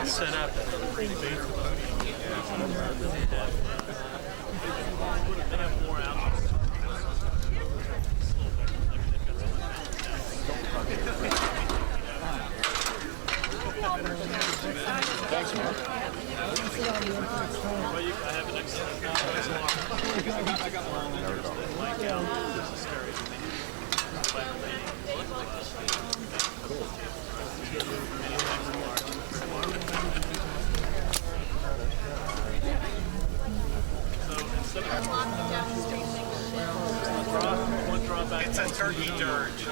all set up. They have more out. Thanks, Mark. Well, I have an excellent I got one. Like, this is scary. It's a turkey dirge.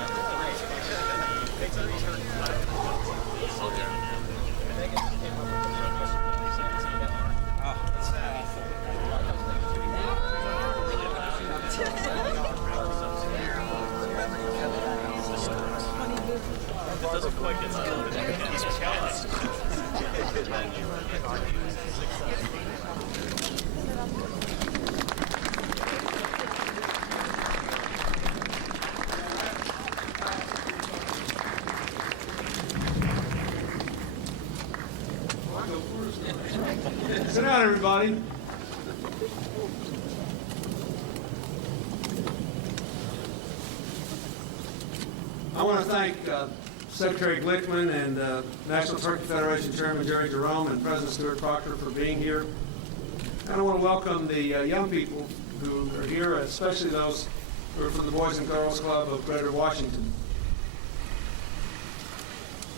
It doesn't quite get started. Sit down, everybody. I want to thank Secretary Glickman and National Turkey Federation Chairman Jerry Jerome and President Stuart Proctor for being here. And I want to welcome the young people who are here, especially those who are from the Boys and Girls Club of Greater Washington.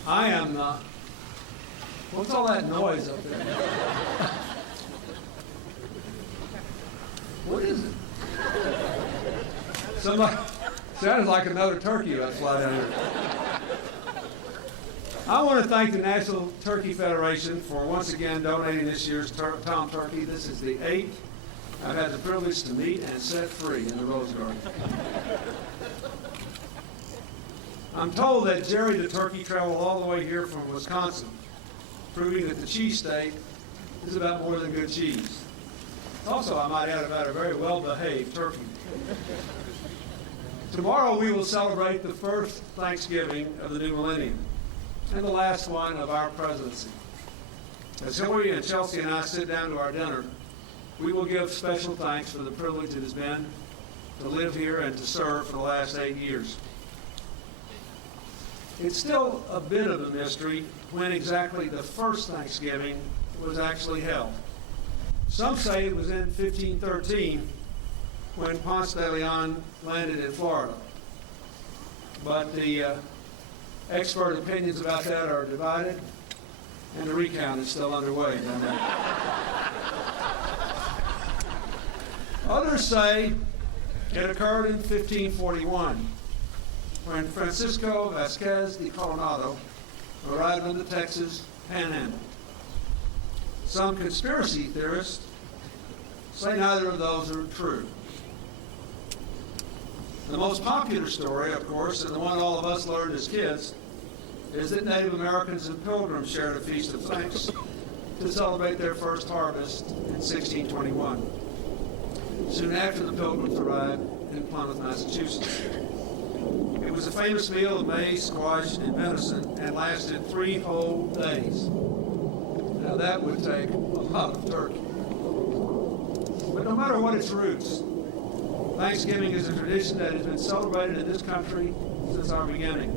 I am, what's all that noise up there? What is it? Somebody sounded like another turkey that fly down here. I want to thank the National Turkey Federation for once again donating this year's Tom Turkey. This is the 8th I've had the privilege to meet and set free in the Rose Garden. I'm told that Jerry the turkey traveled all the way here from Wisconsin, proving that the cheese state is about more than good cheese. Also, I might add, about a very well-behaved turkey. Tomorrow we will celebrate the first Thanksgiving of the new millennium and the last one of our presidency. As Hillary and Chelsea and I sit down to our dinner, we will give special thanks for the privilege it has been to live here and to serve for the last 8 years. It's still a bit of a mystery when exactly the first Thanksgiving was actually held. Some say it was in 1513 when Ponce de Leon landed in Florida. But the expert opinions about that are divided, and the recount is still underway. Others say it occurred in 1541 when Francisco Vasquez de Coronado arrived in the Texas Panhandle. Some conspiracy theorists say neither of those are true. The most popular story, of course, and the one all of us learned as kids, is that Native Americans and Pilgrims shared a feast of thanks to celebrate their first harvest in 1621, soon after the Pilgrims arrived in Plymouth, Massachusetts. It was a famous meal of maize, squash, and venison, and lasted 3 whole days. Now that would take a lot of turkey. But no matter what its roots, Thanksgiving is a tradition that has been celebrated in this country since our beginning.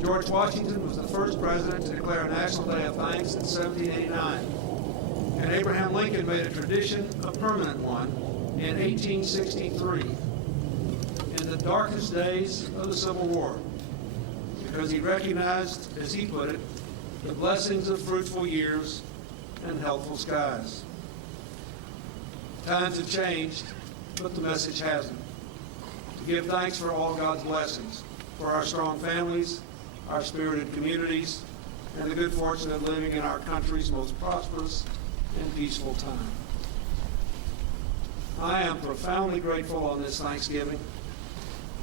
George Washington was the first president to declare a National Day of Thanks in 1789. And Abraham Lincoln made a tradition a permanent one in 1863, in the darkest days of the Civil War, because he recognized, as he put it, the blessings of fruitful years and healthful skies. Times have changed, but the message hasn't. To give thanks for all God's blessings, for our strong families, our spirited communities, and the good fortune of living in our country's most prosperous and peaceful time. I am profoundly grateful on this Thanksgiving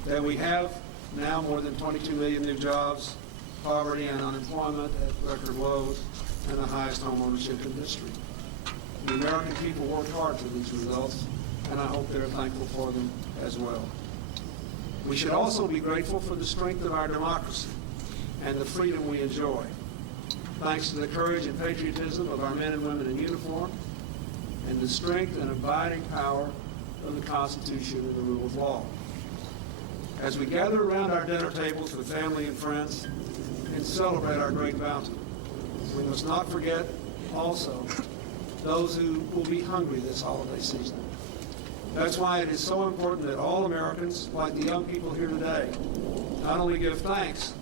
that we have now more than 22 million new jobs, poverty and unemployment at record lows, and the highest home ownership in history. The American people worked hard for these results, and I hope they're thankful for them as well. We should also be grateful for the strength of our democracy and the freedom we enjoy. thanks to the courage and patriotism of our men and women in uniform, and the strength and abiding power of the Constitution and the rule of law. As we gather around our dinner tables with family and friends and celebrate our great bounty, we must not forget also those who will be hungry this holiday season. That's why it is so important that all Americans, like the young people here today, not only give thanks,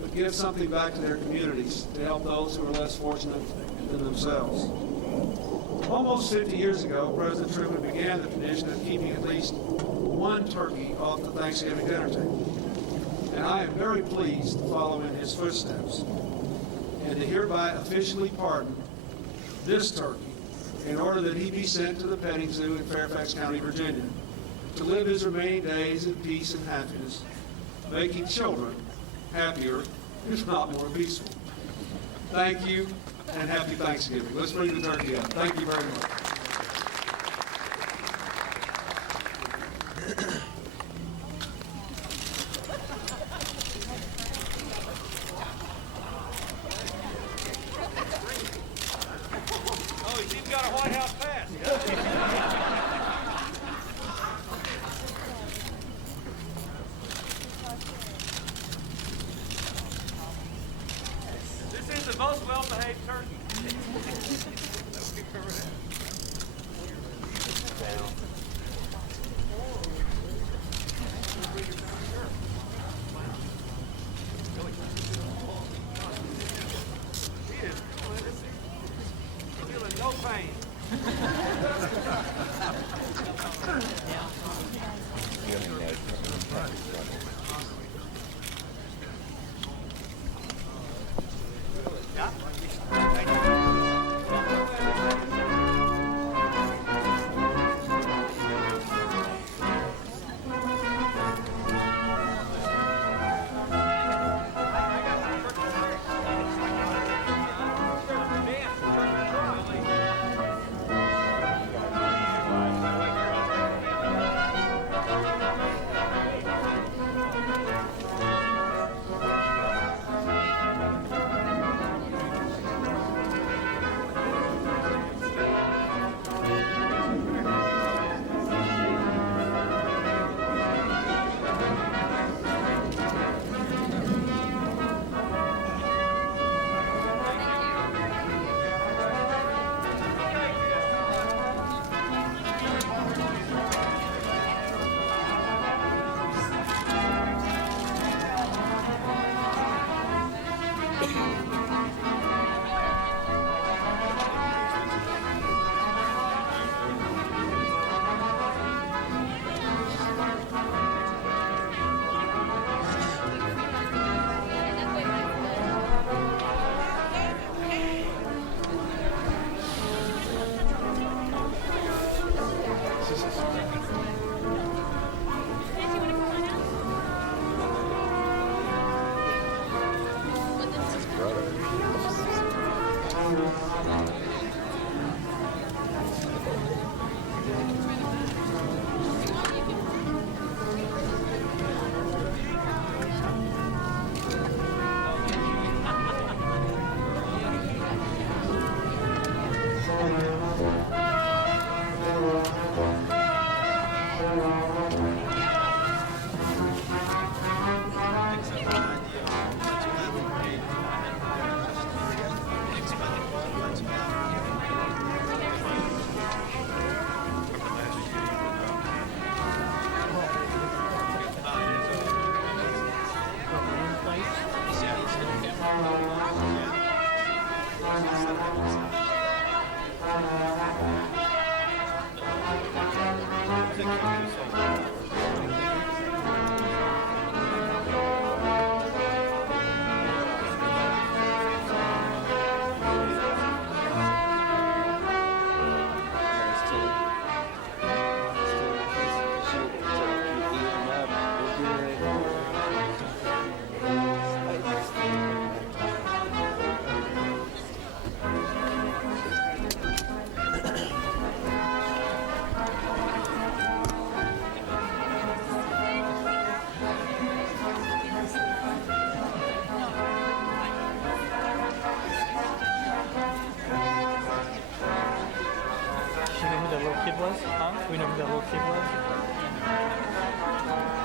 but give something back to their communities to help those who are less fortunate than themselves. Almost 50 years ago, President Truman began the tradition of keeping at least one turkey off the Thanksgiving dinner table. And I am very pleased to follow in his footsteps and to hereby officially pardon this turkey in order that he be sent to the petting zoo in Fairfax County, Virginia, to live his remaining days in peace and happiness, making children happier, if not more peaceful. Thank you, and happy Thanksgiving. Let's bring the turkey up. Thank you very much. Oh, he's even got a White House pass. This is the most well-behaved turkey. He is feeling no pain. was? Huh? We know who that little kid was?